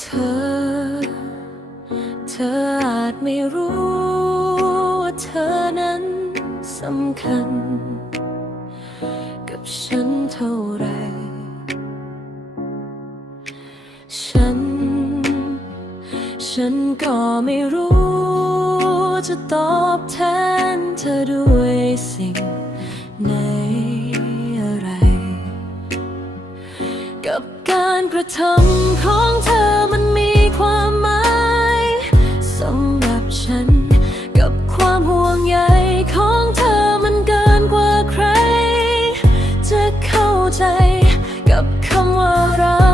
เธอ เธออาจไม่รู้ว่าเธอนั้นสำคัญ กับฉันเท่าไร ฉัน ฉันก็ไม่รู้จะตอบแทนเธอด้วยสิ่ง ไหนอะไร กับการกระทำของเธอมันมีความหมายสำหรับฉัน กับความห่วงใยของเธอมันเกินกว่าใคร จะเข้าใจกับคำว่ารัก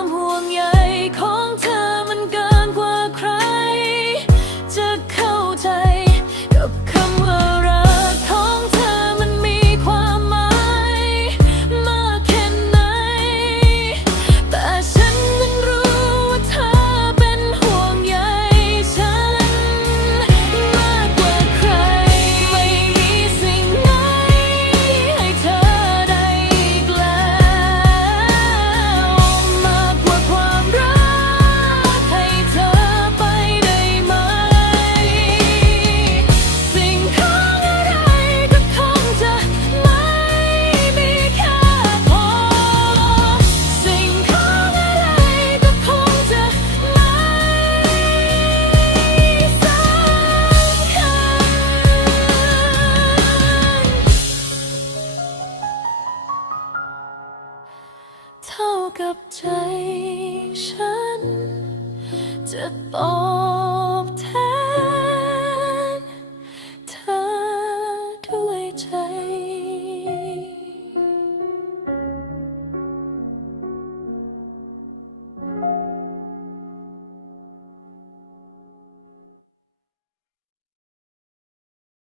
ความห่วงใยของเธอมันเกิน กับใจฉันจะต้อง